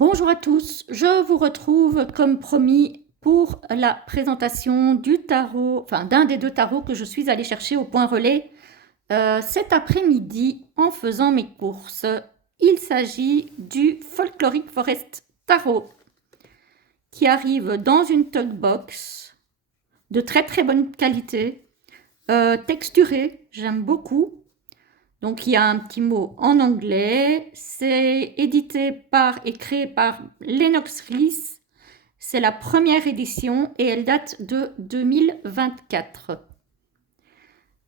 Bonjour à tous, je vous retrouve comme promis pour la présentation du tarot, enfin d'un des deux tarots que je suis allée chercher au point relais cet après-midi en faisant mes courses. Il s'agit du Folkloric Forest Tarot qui arrive dans une talk box de très très bonne qualité, texturée, j'aime beaucoup. Donc il y a un petit mot en anglais, c'est édité par et créé par Lennox Rees. C'est la première édition et elle date de 2024.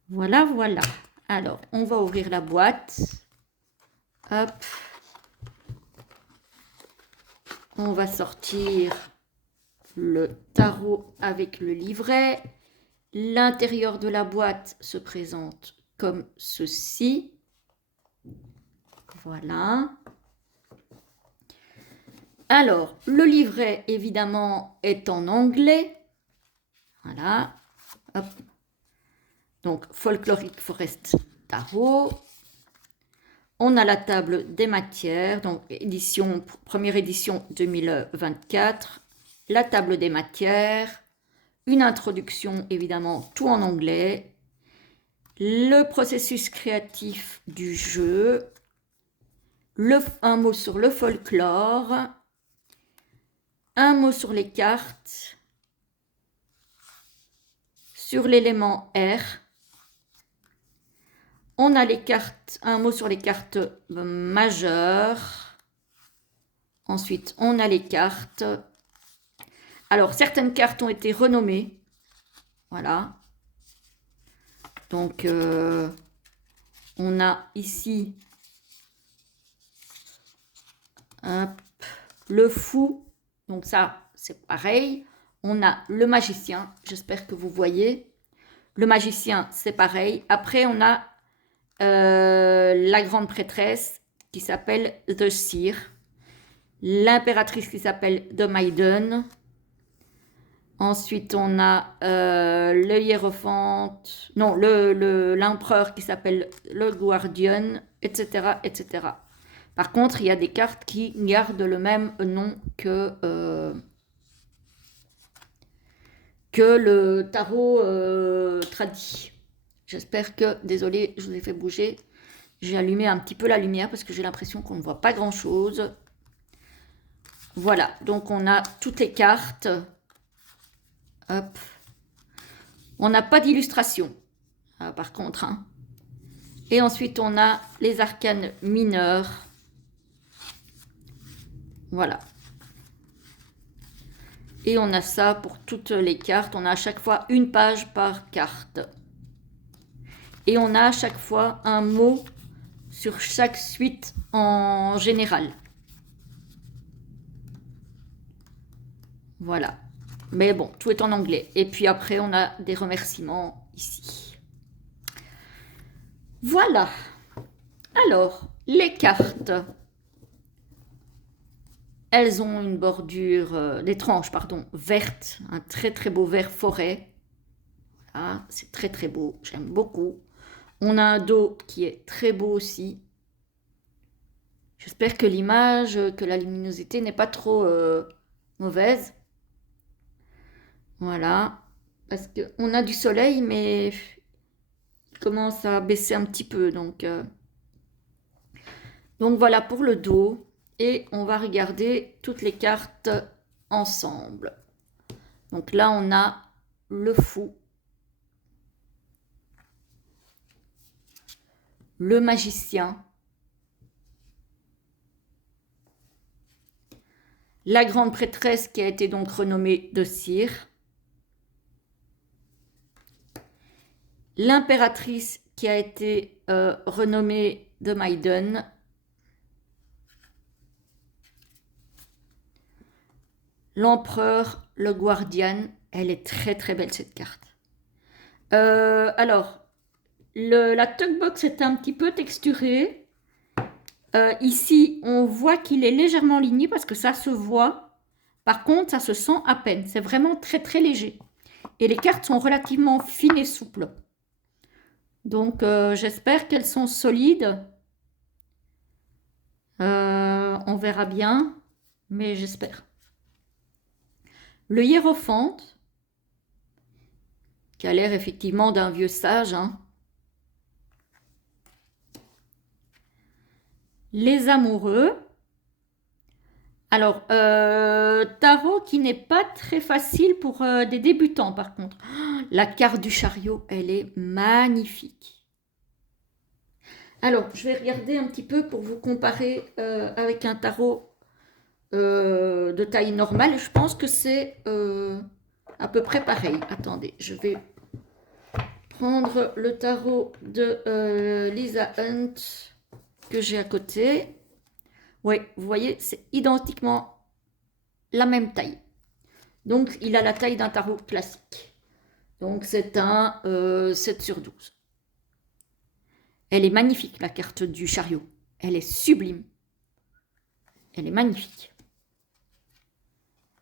Voilà, voilà. Alors, on va ouvrir la boîte. Hop. On va sortir le tarot avec le livret. L'intérieur de la boîte se présente comme ceci. Voilà. Alors, le livret, évidemment, est en anglais. Voilà. Hop. Donc, Folkloric Forest Tarot. On a la table des matières, donc première édition 2024. La table des matières. Une introduction, évidemment, tout en anglais. Le processus créatif du jeu. Un mot sur le folklore. Un mot sur les cartes. Sur l'élément R. On a les cartes, un mot sur les cartes majeures. Ensuite, on a les cartes. Alors, certaines cartes ont été renommées. Voilà. Donc, on a ici le fou. Donc ça, c'est pareil. On a le magicien. J'espère que vous voyez. Le magicien, c'est pareil. Après, on a la grande prêtresse qui s'appelle The Seer, l'impératrice qui s'appelle The Maiden. Ensuite, on a le hiérophant, non, l'empereur qui s'appelle le Guardian, etc., etc. Par contre, il y a des cartes qui gardent le même nom que le tarot tradit. J'espère que, désolé, je vous ai fait bouger. J'ai allumé un petit peu la lumière parce que j'ai l'impression qu'on ne voit pas grand-chose. Voilà, donc on a toutes les cartes. Hop. On n'a pas d'illustration, par contre. Hein. Et ensuite, on a les arcanes mineurs. Voilà. Et on a ça pour toutes les cartes. On a à chaque fois une page par carte. Et on a à chaque fois un mot sur chaque suite en général. Voilà. Mais bon, tout est en anglais. Et puis après, on a des remerciements ici. Voilà. Alors, les cartes. Elles ont une bordure, des tranches, pardon, verte. Un très très beau vert forêt. Voilà, c'est très très beau. J'aime beaucoup. On a un dos qui est très beau aussi. J'espère que l'image, que la luminosité n'est pas trop mauvaise. Voilà. Parce qu'on a du soleil, mais il commence à baisser un petit peu. Donc voilà pour le dos. Et on va regarder toutes les cartes ensemble. Donc là, on a le fou. Le magicien. La grande prêtresse qui a été donc renommée de Cire. L'impératrice qui a été renommée de Maiden. L'empereur, le Guardian. Elle est très très belle cette carte. Alors, la tugbox est un petit peu texturée. Ici, on voit qu'il est légèrement ligné parce que ça se voit. Par contre, ça se sent à peine. C'est vraiment très très léger. Et les cartes sont relativement fines et souples. Donc, j'espère qu'elles sont solides. On verra bien. mais j'espère. Le hiérophante, qui a l'air effectivement d'un vieux sage, hein. Les amoureux. Alors, tarot qui n'est pas très facile pour des débutants par contre. La carte du chariot, elle est magnifique. Alors, je vais regarder un petit peu pour vous comparer avec un tarot de taille normale. Je pense que c'est à peu près pareil. Attendez, je vais prendre le tarot de Lisa Hunt que j'ai à côté. Oui, vous voyez, c'est identiquement la même taille. Donc, il a la taille d'un tarot classique. Donc, c'est un 7 sur 12. Elle est magnifique, la carte du chariot. Elle est sublime. Elle est magnifique.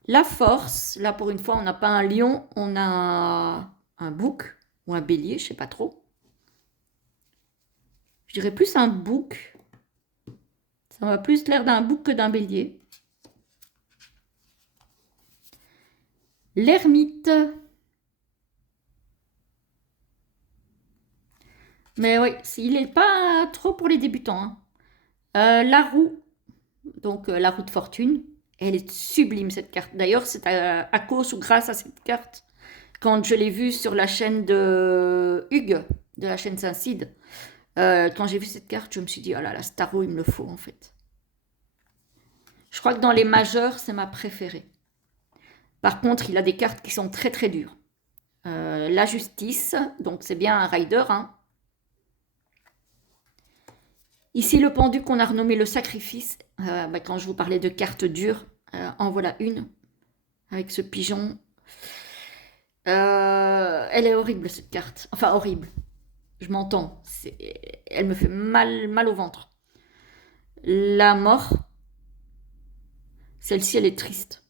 La force, là pour une fois, on n'a pas un lion, on a un bouc ou un bélier, je ne sais pas trop. Je dirais plus un bouc. Ça va plus l'air d'un bouc que d'un bélier. L'ermite. Mais oui, il n'est pas trop pour les débutants, hein. La roue, donc la roue de fortune, elle est sublime cette carte. D'ailleurs, c'est à cause ou grâce à cette carte, quand je l'ai vue sur la chaîne de Hugues, de la chaîne Saint-Cide, quand j'ai vu cette carte, je me suis dit, oh là là, ce tarot, il me le faut en fait. Je crois que dans les majeurs, c'est ma préférée. Par contre, il a des cartes qui sont très très dures. La justice, donc c'est bien un rider, hein. Ici, le pendu qu'on a renommé le sacrifice. Quand je vous parlais de cartes dures, en voilà une, avec ce pigeon. Elle est horrible, cette carte. Enfin, horrible. Je m'entends. Elle me fait mal au ventre. La mort. Celle-ci, elle est triste.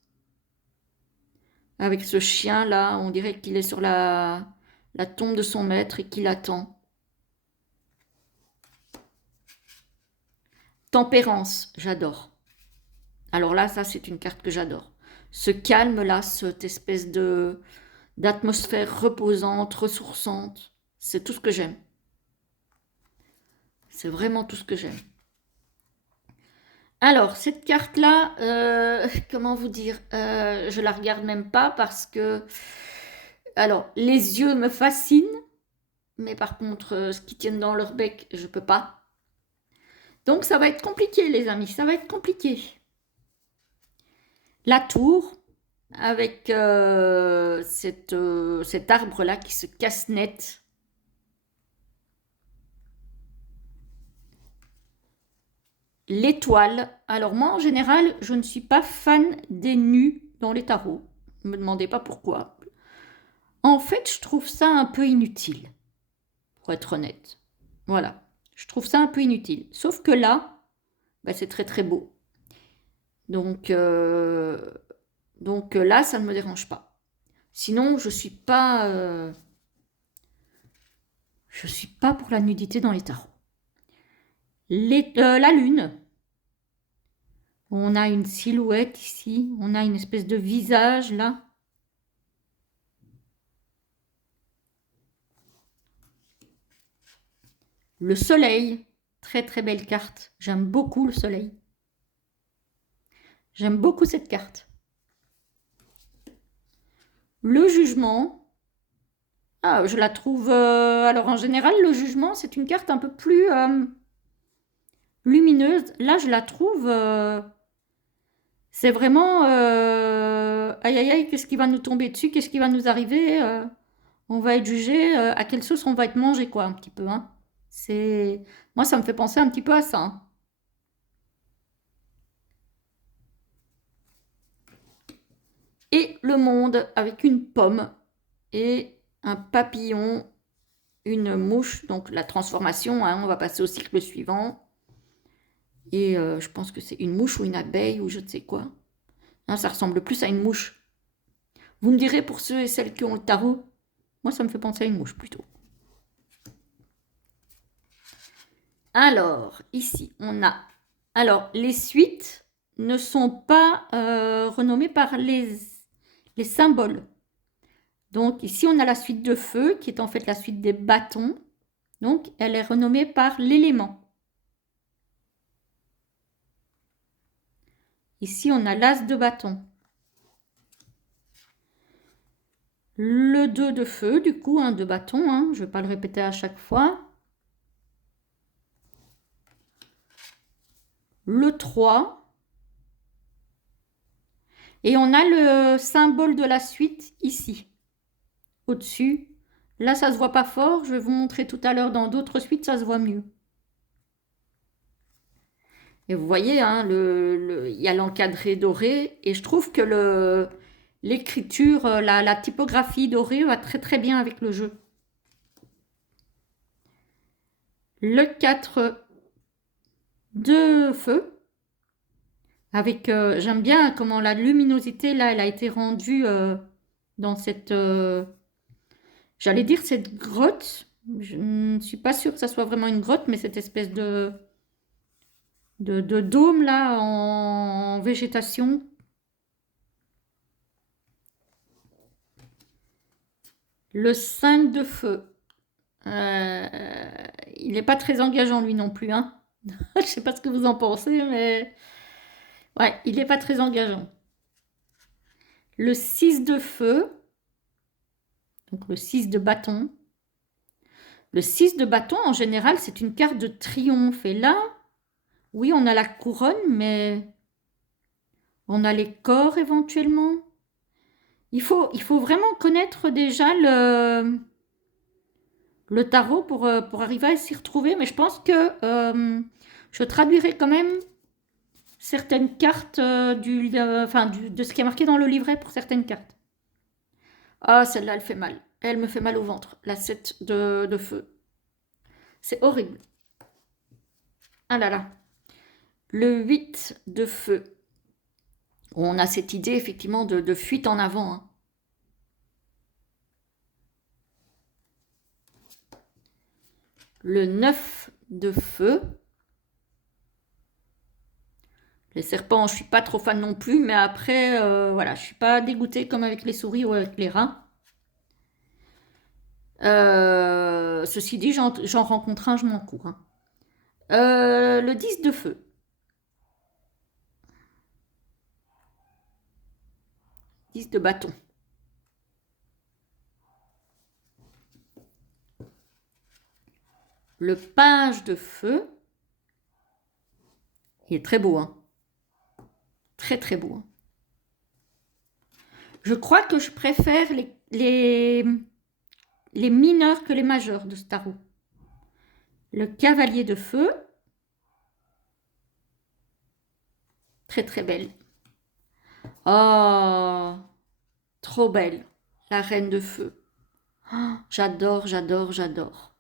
Avec ce chien-là, on dirait qu'il est sur la tombe de son maître et qu'il attend. Tempérance, j'adore. Alors là, ça, c'est une carte que j'adore. Ce calme-là, cette espèce d'atmosphère reposante, ressourçante, c'est tout ce que j'aime. C'est vraiment tout ce que j'aime. Alors, cette carte-là, comment vous dire, je la regarde même pas parce que, alors, les yeux me fascinent, mais par contre, ce qu'ils tiennent dans leur bec, je peux pas. Donc, ça va être compliqué, les amis, ça va être compliqué. La tour, avec cet arbre-là qui se casse net. L'étoile. Alors moi, en général, je ne suis pas fan des nus dans les tarots. Ne me demandez pas pourquoi. En fait, je trouve ça un peu inutile, pour être honnête. Voilà, je trouve ça un peu inutile. Sauf que là, c'est très très beau. Donc là, ça ne me dérange pas. Sinon, je suis pas pour la nudité dans les tarots. La lune. On a une silhouette ici, on a une espèce de visage là. Le soleil, très très belle carte. J'aime beaucoup le soleil. J'aime beaucoup cette carte. Le jugement. Ah, je la trouve... alors en général, le jugement, c'est une carte un peu plus lumineuse. Là, je la trouve... c'est vraiment... aïe aïe aïe, qu'est-ce qui va nous tomber dessus? Qu'est-ce qui va nous arriver? On va être jugé. À quelle sauce on va être mangé, quoi, un petit peu, hein. Moi, ça me fait penser un petit peu à ça, hein. Et le monde avec une pomme et un papillon, une mouche, donc la transformation, hein, on va passer au cycle suivant. Et je pense que c'est une mouche ou une abeille ou je ne sais quoi. Hein, ça ressemble plus à une mouche. Vous me direz pour ceux et celles qui ont le tarot, moi ça me fait penser à une mouche plutôt. Alors, ici, on a... Alors, les suites ne sont pas renommés par les symboles. Donc ici, on a la suite de feu, qui est en fait la suite des bâtons. Donc, elle est renommée par l'élément. Ici, on a l'as de bâton. Le 2 de feu, du coup, de bâton. Hein, je ne vais pas le répéter à chaque fois. Le 3. Et on a le symbole de la suite ici, au-dessus. Là, ça ne se voit pas fort. Je vais vous montrer tout à l'heure dans d'autres suites, ça se voit mieux. Et vous voyez, hein, il y a l'encadré doré. Et je trouve que l'écriture, la typographie dorée va très très bien avec le jeu. Le 4 de feu. Avec, j'aime bien comment la luminosité, là, elle a été rendue dans cette, j'allais dire cette grotte. Je ne suis pas sûre que ça soit vraiment une grotte, mais cette espèce de dôme, là, en végétation. Le 5 de feu. Il n'est pas très engageant, lui non plus, hein. Je ne sais pas ce que vous en pensez, mais... Ouais, il n'est pas très engageant. Le 6 de feu. Donc le 6 de bâton. Le 6 de bâton, en général, c'est une carte de triomphe. Et là, oui, on a la couronne, mais on a les corps éventuellement. Il faut vraiment connaître déjà le tarot pour arriver à s'y retrouver. Mais je pense que je traduirai quand même certaines cartes de ce qui est marqué dans le livret pour certaines cartes. Ah, celle-là, elle fait mal. Elle me fait mal au ventre. La 7 de feu. C'est horrible. Ah là là. Le 8 de feu. On a cette idée effectivement de fuite en avant. Hein. Le 9 de feu. Les serpents, je ne suis pas trop fan non plus, mais après, voilà, je ne suis pas dégoûtée comme avec les souris ou avec les rats. Ceci dit, j'en rencontre un, je m'en cours. Hein. Le 10 de feu. 10 de bâton. Le page de feu. Il est très beau, hein. Très très beau. Hein. Je crois que je préfère les mineurs que les majeurs de ce tarot. Le cavalier de feu. Très très belle. Oh, trop belle. La reine de feu. Oh, j'adore, j'adore, j'adore.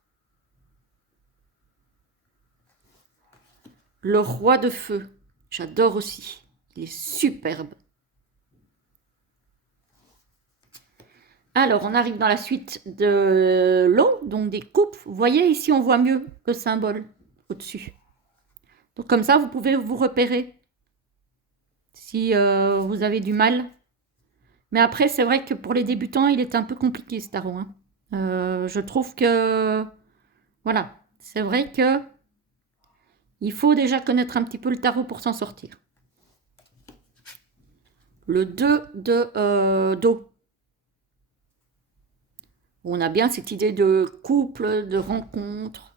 Le roi de feu. J'adore aussi. Il est superbe. Alors, on arrive dans la suite de l'eau, donc des coupes. Vous voyez, ici, on voit mieux le symbole au-dessus. Donc, comme ça, vous pouvez vous repérer si vous avez du mal. Mais après, c'est vrai que pour les débutants, il est un peu compliqué, ce tarot. Hein. Je trouve que... Voilà, c'est vrai que il faut déjà connaître un petit peu le tarot pour s'en sortir. Le 2 de d'eau. On a bien cette idée de couple, de rencontre.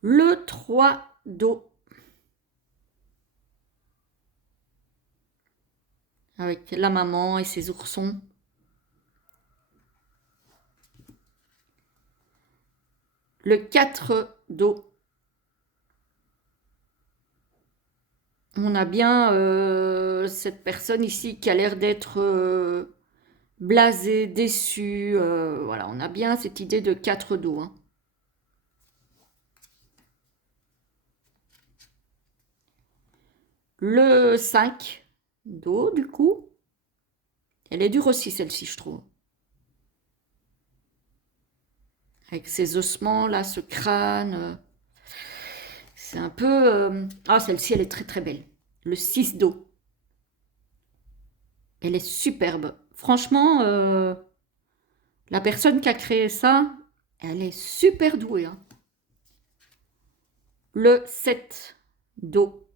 Le 3 d'eau. Avec la maman et ses oursons. Le 4 d'eau. On a bien cette personne ici qui a l'air d'être blasée, déçue. Voilà, on a bien cette idée de 4 d'eau. Hein. Le 5 d'eau, du coup. Elle est dure aussi, celle-ci, je trouve. Avec ses ossements, là, ce crâne. C'est un peu... Ah, celle-ci, elle est très très belle. Le 6 d'eau. Elle est superbe. Franchement, la personne qui a créé ça, elle est super douée, hein. Le 7 d'eau.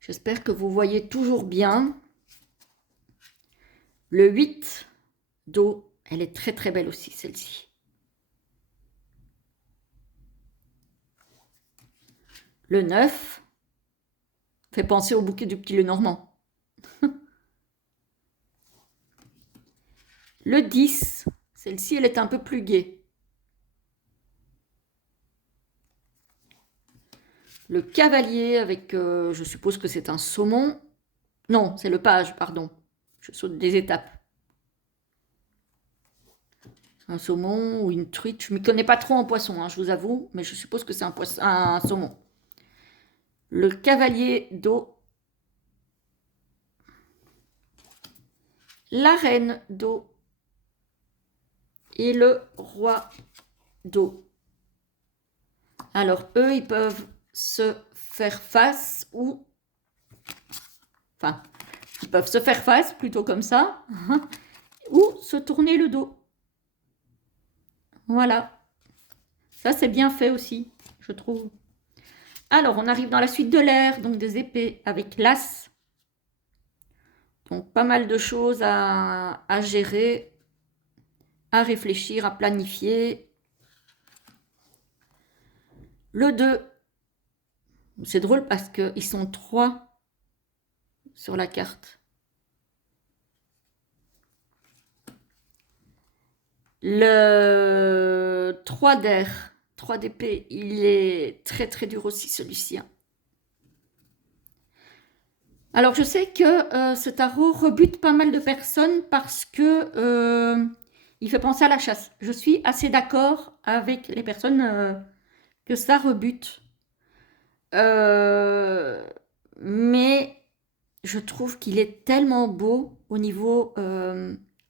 J'espère que vous voyez toujours bien. Le 8 d'eau, elle est très très belle aussi, celle-ci. Le 9 fait penser au bouquet du petit Lenormand. Le 10, celle-ci, elle est un peu plus gaie. Le cavalier avec, je suppose que c'est un saumon. Non, c'est le page, pardon. Je saute des étapes. Un saumon ou une truite. Je ne m'y connais pas trop en poisson, hein, je vous avoue, mais je suppose que c'est un saumon. Le cavalier d'eau. La reine d'eau. Et le roi d'eau. Alors, eux, ils peuvent se faire face ou... Enfin, ils peuvent se faire face, plutôt comme ça, ou se tourner le dos. Voilà. Ça, c'est bien fait aussi, je trouve. Alors, on arrive dans la suite de l'air, donc des épées avec l'as. Donc, pas mal de choses à gérer, à réfléchir, à planifier. Le 2, c'est drôle parce qu'ils sont 3 sur la carte. Le 3 d'air, 3 d'épée, il est très très dur aussi celui-ci, hein. Alors je sais que ce tarot rebute pas mal de personnes parce que il fait penser à la chasse. Je suis assez d'accord avec les personnes que ça rebute. Mais je trouve qu'il est tellement beau au niveau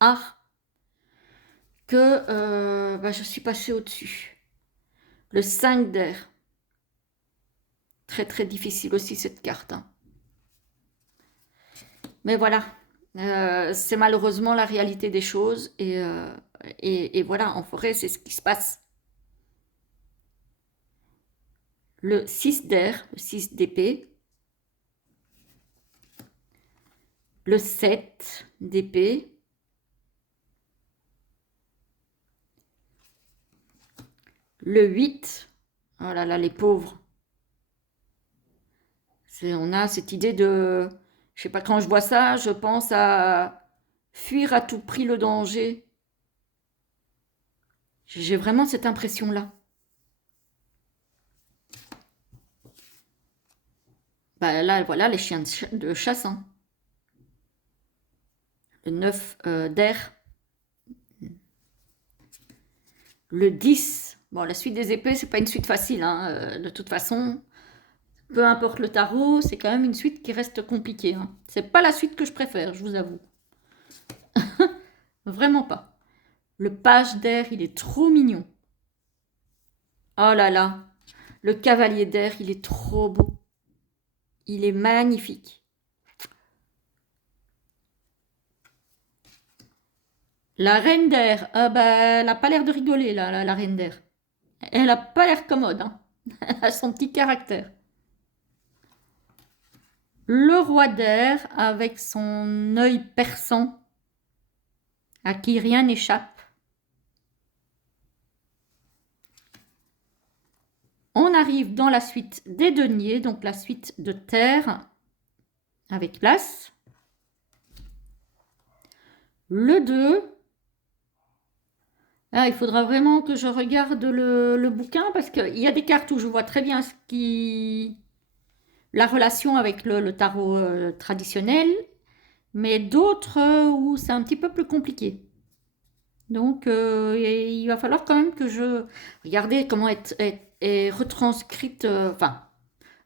art que je suis passée au-dessus. Le 5 d'air. Très très difficile aussi cette carte, hein. Mais voilà, c'est malheureusement la réalité des choses et voilà, en forêt, c'est ce qui se passe. Le 6 d'air, le 6 d'épée. Le 7 d'épée. Le 8, oh là là, les pauvres. On a cette idée de... Je sais pas, quand je vois ça, je pense à fuir à tout prix le danger. J'ai vraiment cette impression-là. Bah là, voilà les chiens de chasse, hein. Le 9 d'air. Le 10. Bon, la suite des épées, c'est pas une suite facile, hein, de toute façon. Peu importe le tarot, c'est quand même une suite qui reste compliquée, hein. C'est pas la suite que je préfère, je vous avoue. Vraiment pas. Le page d'air, il est trop mignon. Oh là là. Le cavalier d'air, il est trop beau. Il est magnifique. La reine d'air, ah bah, elle n'a pas l'air de rigoler, là, la reine d'air. Elle n'a pas l'air commode, hein. Elle a son petit caractère. Le roi d'air, avec son œil perçant, à qui rien n'échappe. On arrive dans la suite des deniers, donc la suite de terre, avec l'as. Le 2. Ah, il faudra vraiment que je regarde le bouquin, parce qu'il y a des cartes où je vois très bien la relation avec le tarot traditionnel, mais d'autres où c'est un petit peu plus compliqué. Donc, il va falloir quand même que je regarde comment est retranscrite, enfin,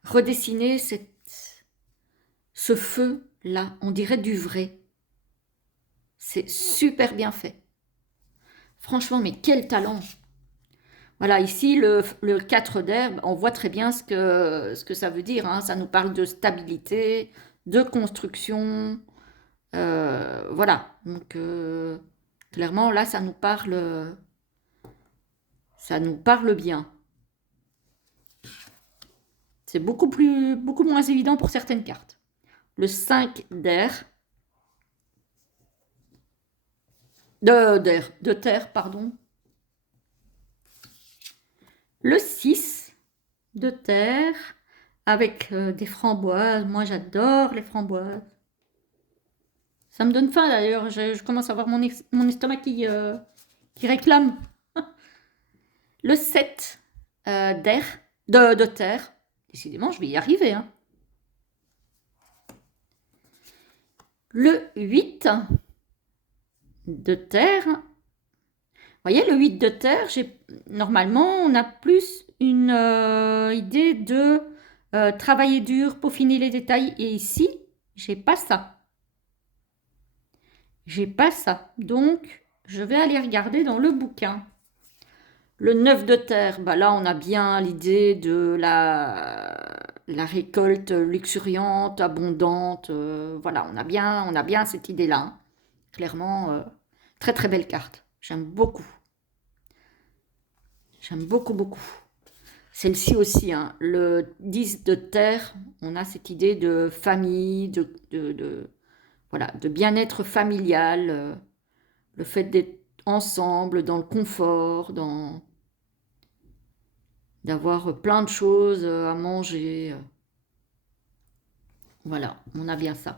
redessiner ce feu-là. On dirait du vrai. C'est super bien fait. Franchement, mais quel talent! Voilà, ici, le 4 d'air, on voit très bien ce que ça veut dire, hein. Ça nous parle de stabilité, de construction. Voilà, donc clairement, là, ça nous parle bien. C'est beaucoup moins évident pour certaines cartes. Le 5 d'air, de terre, pardon. Le 6 de terre, avec des framboises. Moi, j'adore les framboises. Ça me donne faim d'ailleurs. Je commence à avoir mon estomac qui réclame. Le 7 d'air, de terre. Décidément, je vais y arriver, hein. Le 8 de terre. Vous voyez, le 8 de terre, normalement, on a plus une idée de travailler dur, peaufiner les détails. Et ici, j'ai pas ça. J'ai pas ça. Donc, je vais aller regarder dans le bouquin. Le 9 de terre, bah là, on a bien l'idée de la récolte luxuriante, abondante. Voilà, on a bien cette idée-là, hein. Clairement, très très belle carte. J'aime beaucoup. J'aime beaucoup, beaucoup. Celle-ci aussi, hein, le 10 de terre, on a cette idée de famille, voilà, de bien-être familial, le fait d'être ensemble, dans le confort, d'avoir plein de choses à manger. Voilà, on a bien ça.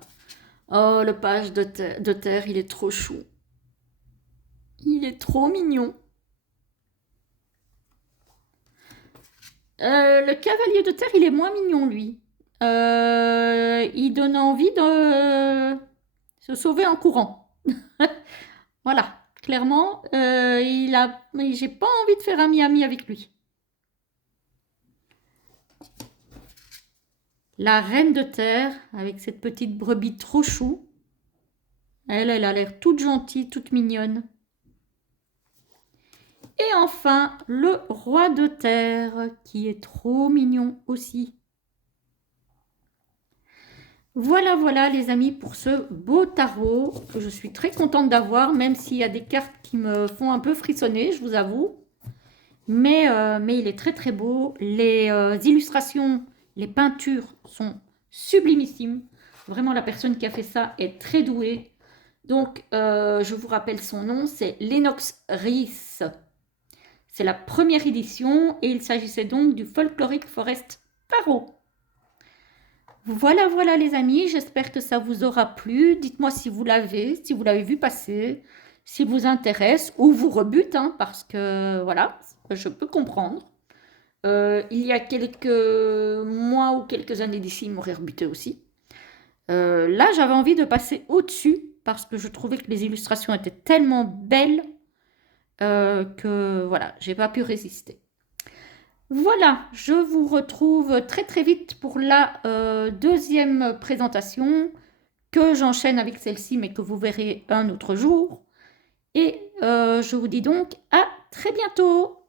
Oh, le page de terre, il est trop chou. Il est trop mignon. Le cavalier de terre, il est moins mignon, lui. Il donne envie de se sauver en courant. Voilà, clairement, j'ai pas envie de faire ami-ami avec lui. La reine de terre, avec cette petite brebis trop chou. Elle a l'air toute gentille, toute mignonne. Et enfin, le roi de terre, qui est trop mignon aussi. Voilà, voilà les amis pour ce beau tarot que je suis très contente d'avoir, même s'il y a des cartes qui me font un peu frissonner, je vous avoue. Mais il est très très beau. Les illustrations, les peintures sont sublimissimes. Vraiment, la personne qui a fait ça est très douée. Donc, je vous rappelle son nom, c'est Lennox Rees. C'est la première édition et il s'agissait donc du Folkloric Forest Tarot. Voilà, voilà les amis, j'espère que ça vous aura plu. Dites-moi si vous l'avez vu passer, s'il vous intéresse ou vous rebute, hein, parce que voilà, je peux comprendre. Il y a quelques mois ou quelques années d'ici, il m'aurait rebuté aussi. Là, j'avais envie de passer au-dessus parce que je trouvais que les illustrations étaient tellement belles que voilà, j'ai pas pu résister. Voilà, je vous retrouve très très vite pour la deuxième présentation que j'enchaîne avec celle-ci mais que vous verrez un autre jour. Et je vous dis donc à très bientôt.